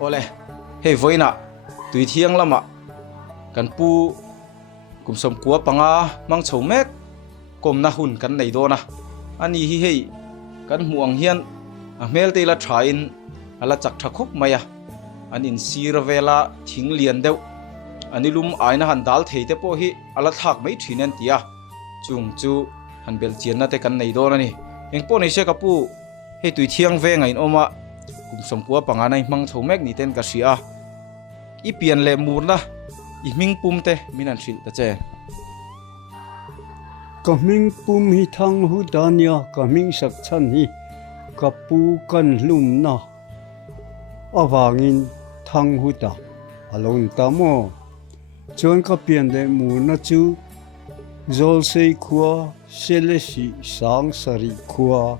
Ole, hei voi na, tùy thiêng lắm ạ. Kan pu kum som kua panga mang chou mek kom na hun kan nei do na. Ani hi hei kan muang hian a mel te la thain ala chak thakop maya. Anin sir vela thing lian deuh. Ani lum aina han dal thei te po hi ala thak mai thinen tia. Chung chu han bel chian na te kan nei do na ni. Eng po nei se ka pu hei tùy thiêng ve ngain oma kum som kua panga nai mang chou mek ni ten ka sia. I pian le mur na I ming pum te minan shil ta che. Ka ming pum hi thang hu dania ka ming sak chan hi ka pu kan lum na awangin thang hu ta alon ta mo chon ka pian le mu na chu zol sei khua selesi sang sari khua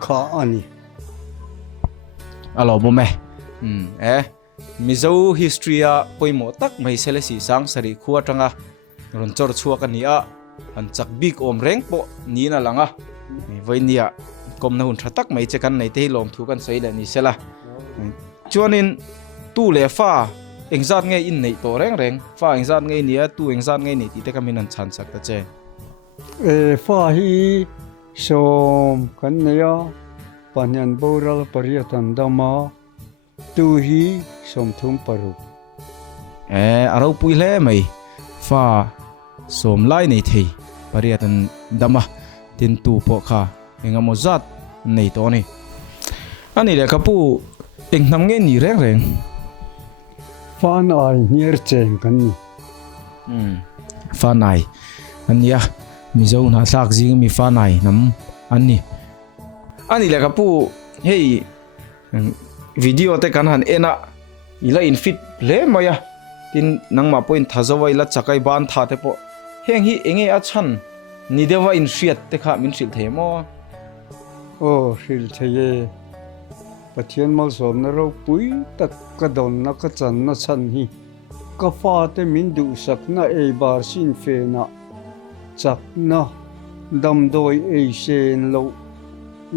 kha ani Alo mo me. Mizo history a poimo tak mai selesi sang sari khua tanga ron chor chua kan nia an chak big om reng po ni na langa mi voinia kom na hun thatak mai che kan nei te lom thu kan sei le ni sela chuanin tu le fa engzat nge in nei to reng reng fa engzat nge nia tu engzat nge ni ti te kamin an chan sak ta che fa hi som kan nia panyan boral pariatan dama tu hi som thum paru arau pui le mai fa som lai nei thei pariatan dama tin tu po kha engamo zat nei to ni ani le kapu engnam nge ni reng reng fa nai nier cheng kan ni fa nai ania mizo na sak jing mi fa nai nam ani le kapu hei video te kan han ena ila infit le maya tin nangma point thazawa ila chakai ban tha te po heng hi enge a chan ni dewa in shiat te kha min sil themo o hil theye pathian mal som na ro pui tak ka don na ka chan na chan hi ka fa te min du sak na e bar sin fe na chak na dam doi e sen lo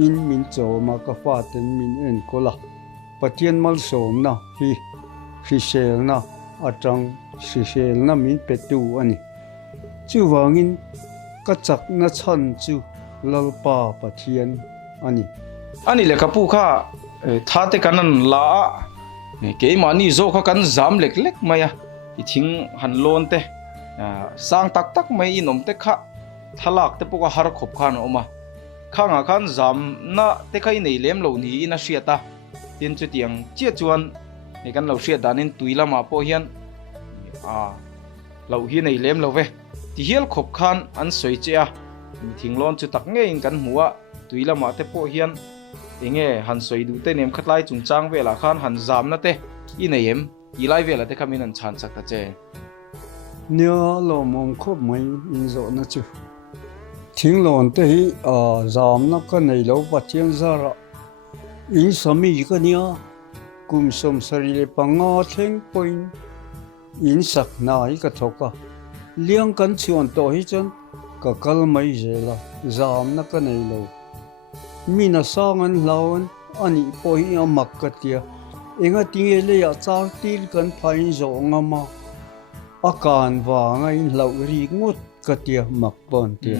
in min cho ma ka fa te min en kola pathian mal som na hi sel na atang si sel na min petu ani chu wangin ka chak na chan chu lalpa pathian ani le kapu kha tha te kanan la ke mani zo kha kan zam lek lek maya I thing han lon te sang tak tak mai inom te kha thalak te poka har khop khan oma khanga khan zam na te khai nei lem lo ni ina hriata tin chu tiang chia chuan he kan lo hriat danin tuila ma po hian lo hi nei lem lo ve ti hial khop khan an soi che a thinglon chu tak nge in kan hmuwa tuila ma te po hian enge han soi du te nem khatlai chungchang vela khan han zam na te I nei em I lai vela te khamin an chan sak ta che nia lo mong khop mai in zo na chu thinglon te hi zam na ka nei lo pathian zara in sami ka nia kum som sari le panga theng point in sak na hi ka thoka liang kan chuan to hi chan ka kal mai zela zam na ka nei lo mina sangan lawan ani po hi amak ka tia enga tinge le ya char til kan phain zo ngama akan wa ngai lo ri ngut ka tia mak pon tia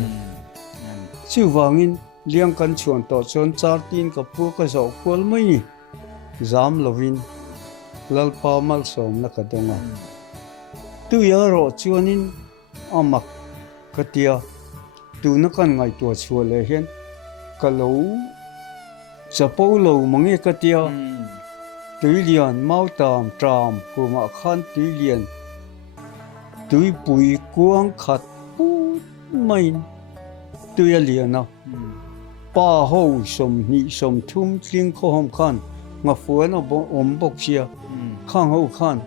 chu wangin liang kan chuan to chon char tin ka pu ka zo kol mai zam lovin lalpa mal som na kadonga tu ya ro chuanin amak katia tu na kan ngai to chua le hian kalo chapo lo mangi katia tui lian mau tam tram kuma khan tui lian tui pui kuang khat pu main tui lian na pa ho som ni som thum tling kho hom khan nga fuan om bok chia khang ho khan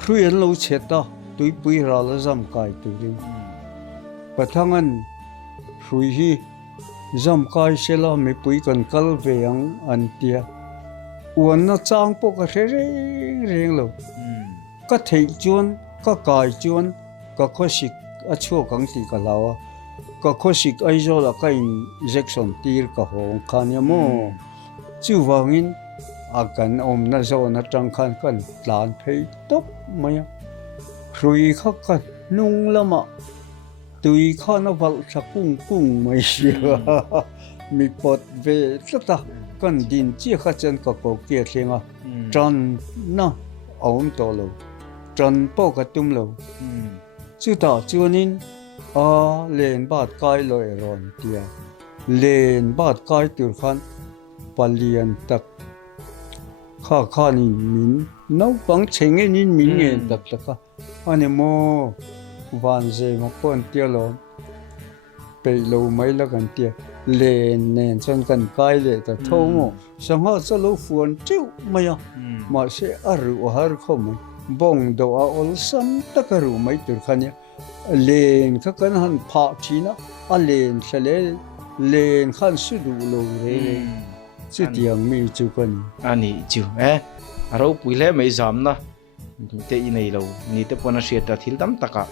khuyen lo cheta tui pui ra la zam kai tu rin pathangan hui hi zam kai sela me pui kan kal ve ang an tia uan na chang po ka reng lo ka thei chuan ka kai chuan ka khosik a chho kang ti ka lawa ka khosik ai zo la ka injection tir ka hong khan ya mo chu wangin a kan om na zo na tang khan kan tlan phei top maya rui kha ka nung lama tui kha na wal thakung kung mai sia mi pot ve tata kan din chi kha chen ka ko kia thenga tran na om to lo tran po ka tum lo chu ta chuanin a len bat kai loi ron tia len bat kai tur khan palian tak kha ni min nau pang chenge ni min nge tak taka ane mo van je ma pon tia lo pe lo mai la kan tia len nen chon kan kai le ta thomo sangha chalo fuan chiu maya ma se aru har khom bong do a ol sam takaru mai tur khania len kha kan han pha thina a len sale len khan su du lo re chu tiang mi chu kan ani chu aro puile mai zam na te i nei lo ni te pona sia ta thil dam taka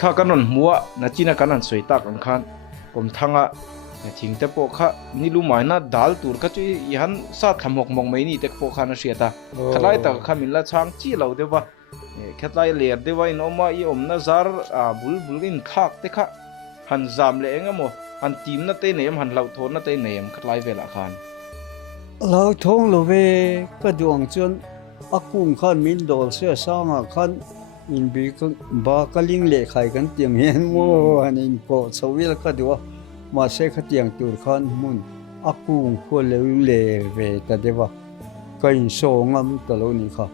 kha kanon muwa na china kanan soita kan khan kom thanga thing te po kha ni lu mai na dal tur kha chu yan sa thamok mong mai ni te po kha na sia ta khalai ta kha min la chang chi lo de wa khatlai ler de wa in oma i om na zar bul bul in khak te kha han zam le engamo han tim na te nem han lau thon na te nem khatlai vela khan lau thong lo ve ka duang chon akung khan min dol se sanga khan in bi ba kaling le khai kan tiang hen mo anin ko chawil ka duwa ma se kha tiang tur khan mun akung kho le le ve ta dewa kain so ngam ta lo ni kha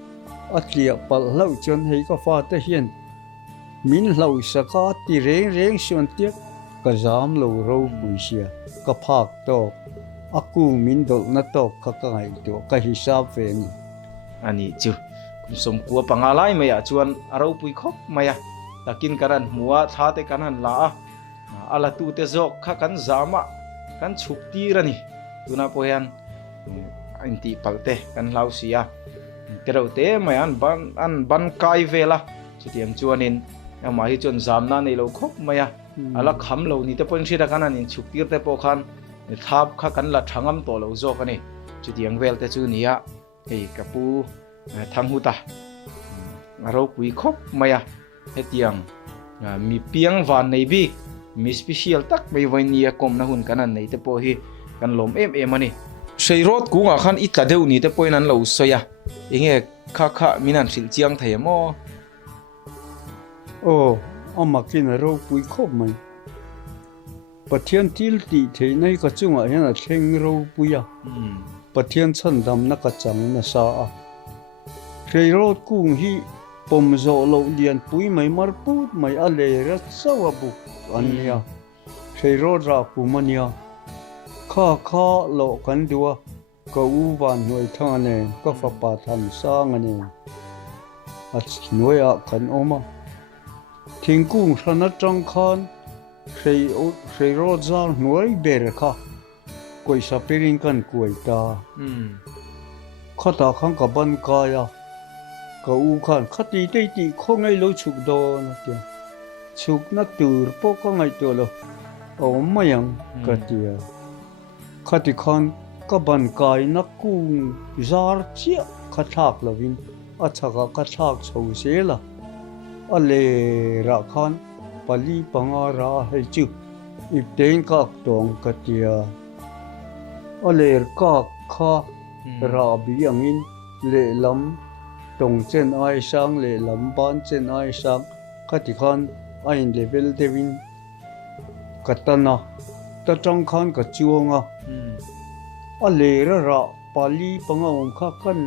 atlia pal lau chon hei ka fa ta hian min lau saka ti reng reng son tiak ka zam lo ro buisia ka phak to akung min dol na to ka ngai to ka hisab ve ni ani chu som kwa pangalai maya chuan aro pui khop maya takin karan muwa tha te kanan la ala tu te zok kha kan zama kan chukti rani tuna poyan anti palte kan lausia tero te mayan ban kai vela chitiam chuanin ama hi chon zamna nei lo khop maya ala kham lo ni te pon sira kanan in chuktir te po khan thap kha kan la thangam to lo zok ani chitiang vel te chu nia ei kapu thang huta aro pui khop maya hetiang mi piang van nei bi mi special tak mai vainia kom na hun kanan nei te po hi kan lom em ani seirot ku nga khan itla deu ni te poinan lo soya inge kha minan sil chiang themo o amakin aro pui khop mai pathian til ti thei nei ka chunga hian a thleng ro puya pathian chan dam na ka chang na sa a reirot kung hi pom zo lo lian pui mai mar put mai a le ra sawa bu ania reirot ra pu mania kha lo kan duwa ka u van noi thane ka fa pa than sang ani a noya kan oma thingkung thana tang khan reirot zar noi ber kha koi sa perin kan koi ta khata khang ka ban ka ya ka u khan khati te ti khongai lo chuk do na te chuk na tur po ko ngai to lo o mayang ka tia khati khan ka ban kai na ku zar chia khathak lovin achaka kathak chho se la ale ra khan pali panga ra hai chu iptein ka tong ka tia ale ka kha ra bi angin le lam tong chen ai sang le lam ban chen ai sang khati khan ain level devin katana ta trong khan ka chuanga a le ra pali panga om kha kan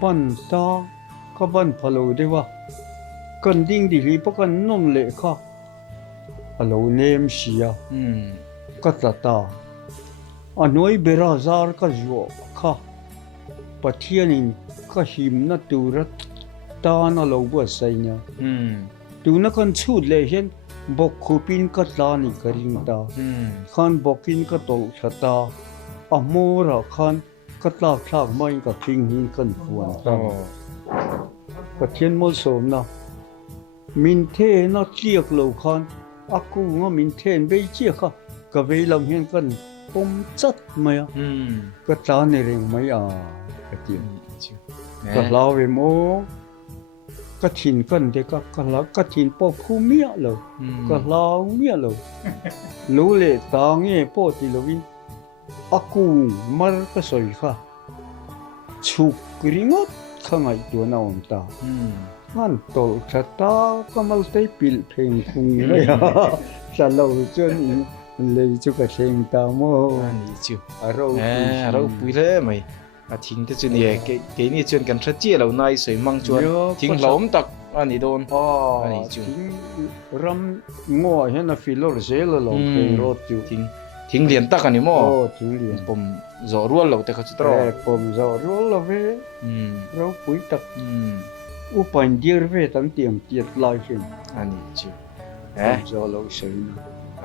ban ta ka ban phalo dewa kan ding di li pa kan nom le kha alo nem sia ka ta anoi bera zar ka jo kha pathianin ka him na turat ta na lo ba saina tu na kan chut le hen bok khupin ka tla ni karing ta khan bokin ka tol thata amora khan ka tla thak mai ka thing hin kan fuan ta pathian mol som na min the na chiak lo khan aku nga min then be chi kha ka ve lam hen kan pom chat maya ka tla ni reng mai ka ti ka la ve mo ka thin kan de ka la ka thin po khu mia lo ka la mia lo lu le ta nge po ti lo win aku mar ka soi kha chuk ringot khangai tu na om ta han tol khata kamal te pil pheng khung le sa lo chon in le chu ka theng ta mo ani chu aro aro pui le mai a thing te chu ni ke ni chun kan thra chi lo nai soi mang chuan thing lom tak ani don ani chu ram ngo hen a filor zel lo pe ro chu thing lian tak ani mo thing lian pom zo rual lo te kha chu tro pom zo rual lo ve ro pui tak u pan dir ve tam tiam tiat lai hen ani chu zo lo sei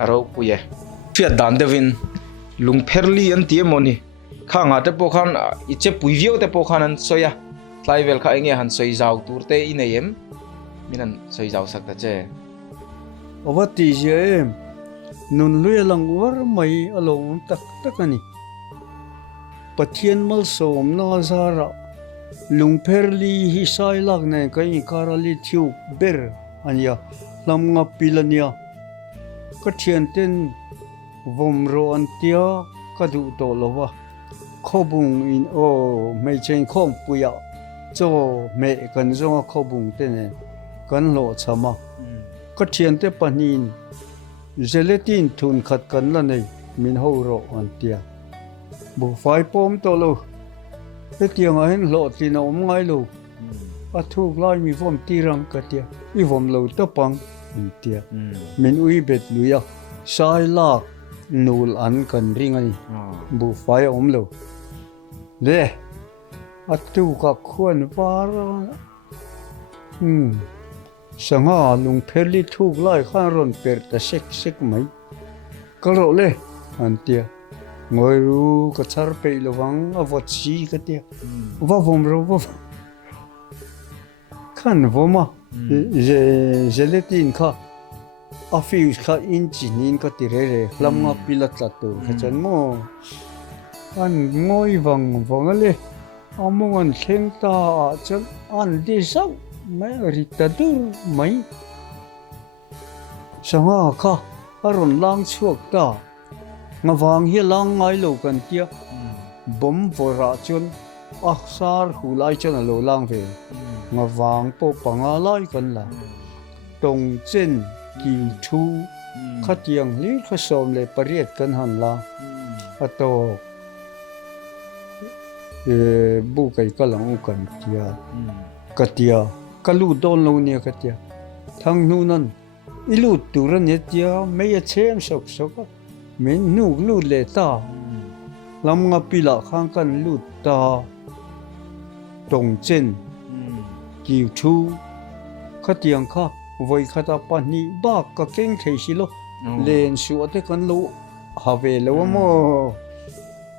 aro puye fiat dan devin lung pherli an tie moni khanga te po khan iche puivio te po khan an soya tlaivel kha enge han soi jaw turte inayem minan soi jaw sakta che awati je nun lui lang war mai along tak takani pathian mal som na zara lung pherli hi sai lak ne kai karali thiu ber ania lam nga pilania ka thian ten vom ro an tia ka du to lowa khobung in o mei chen khom puya cho me kan zo khobung te ne kan lo chama ka thian te panin gelatin thun khat kan la nei min ho ro an tia bu fai pom to lo te tiang a hen lo tin om ngai lo a thuk lai mi vom tirang ka tia I vom lo to pang an tia min ui bet luya sai lak nul an kan ring ani bu fai om lo le a tu ka khon war sanga lung pherli thuk lai khan ron per ta sek mai ka ro le an tia ngoi ru ka char pe lowang a vot chi ka tia va vom ro va khan voma gelatin kha a fius kha in chinin ka ti re lam nga pilat la tu ka chan mo an ngoi wang le among an thleng ta chan an di sau mai ritadur mai sanga kha aron lang chuak ta nga wang hi lang ngai lo kan tia bom vora chon sar hulai chon lo lang ve nga wang po panga lai kan la tong chen ki thu khatiang li kha som le pariat kan han la ato bu kai kalang kan tia katia kalu don lo ne katia thang nu nan ilu turan ne tia me ya chem sok men nu lu le ta lam nga pila khang kan lu ta tong chen ki thu khatiang kha voi khata pani ba ka keng thei silo len su ate kan lo have lo mo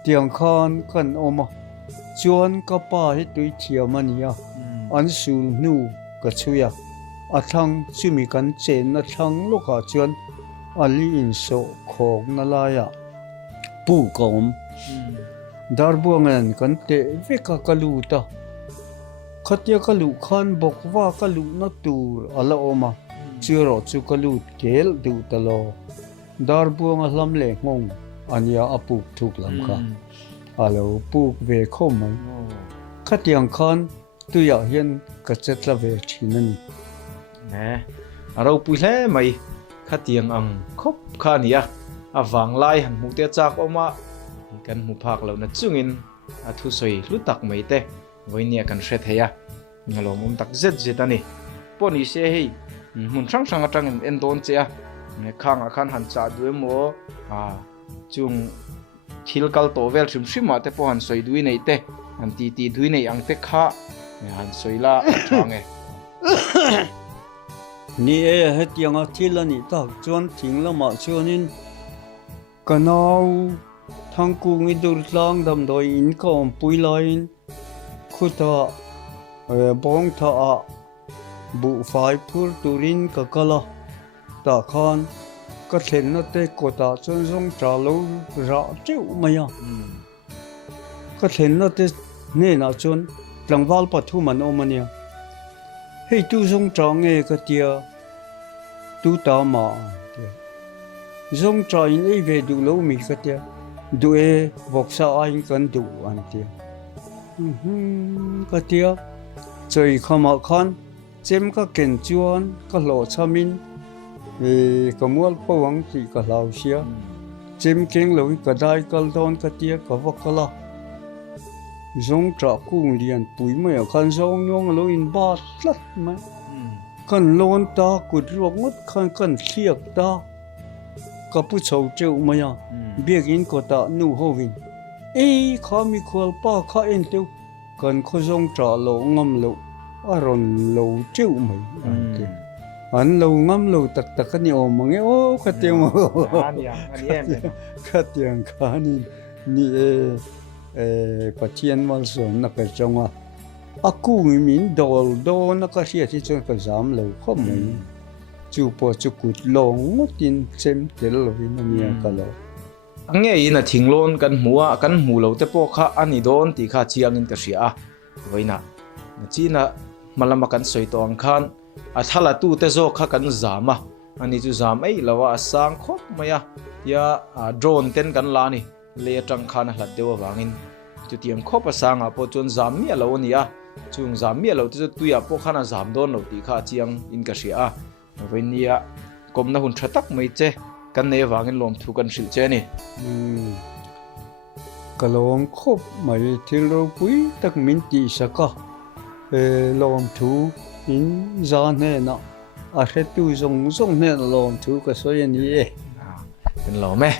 tiang khan kan oma chuan ka pa hi tui thiamania an sul nu ka chuya athang chumi kan chen na thang lo ka chuan ali in so khok na la ya pu kom darbuangan kan te veka kaluta khatia kalu khan bokwa kalu na tur ala oma chiro chu kalu kel du talo darbuanga hlam le ngong ania apu thuk lam kha alo puk ve kho mai khatiang khan tu ya hian ka chetla ve thinani nè aro pui hle mai khatiang ang khop kha nia awang lai han mu te chak oma kan mu phak lo na chungin a thu soi lutak mai te voinia kan hre theya ngalom tak zet zet ani poni se hei mun sang sang atang en don che a ne khang a khan han cha du mo chung thil kal to vel shim shima te po han soi dui nei te an ti dui nei ang te kha han soi la change ni e hetiang a thilani tak chuan thinglama chuanin kanau thangkung i dur tlang dam doi in kom puilain khuta bong tha a bu fai phur turin ka kala ta khan ka thlen na te kota chon zong tra lo ra cheu maya ka thlen na te ne na chon tlangwal pathu man omania hei tu zong tra nge ka tia tu ta ma zong tra in ei ve du lo mi ka tia du e voksa ain kan du an tia ka tia choi khama khan chem ka ken chuan ka lo chamin ka mual pawang ti ka lau sia chem keng lo ka dai kal don ka tia ka vakala zong tra kung lian pui mai khan zong nyong lo in ba tlat mai kan lon ta kut rok ngot kan thiak ta ka pu chau cheu maya biakin ko ta nu hovin kha mi khwal pa kha en teu kan kho zong tra lo ngam lo aron lo cheu mai an lo ngam lo tak tak ni o mange o khatiang mo ani em khatiang khani ni pathian mal so na ka chonga aku min dol do na ka ria chi chon ka zam lo khom mai chu po chu kut long tin chem tel lo in ania ka lo ange ina thinglon kan hmuwa kan hmu lo te po kha ani don ti kha chiang in ka ria voina china malama kan soi to ang khan a thala tu te zo kha kan zama ani chu zam ei lawa asang khop maya ya drone ten kan la ni le tang khan hlat dewa wangin chu tiang khop asang a po chon zam mi lo nia chung zam mi lo tu tu ya po khana zam don lo ti kha chiang in ka ria voinia komna hun thatak mai che kan ne wangin lom thu kan sil che ni kalong khop mai thil ro pui tak min ti saka lom thu in zan he na a he tu zong zong ne lom thu ka so ye ni kan lo me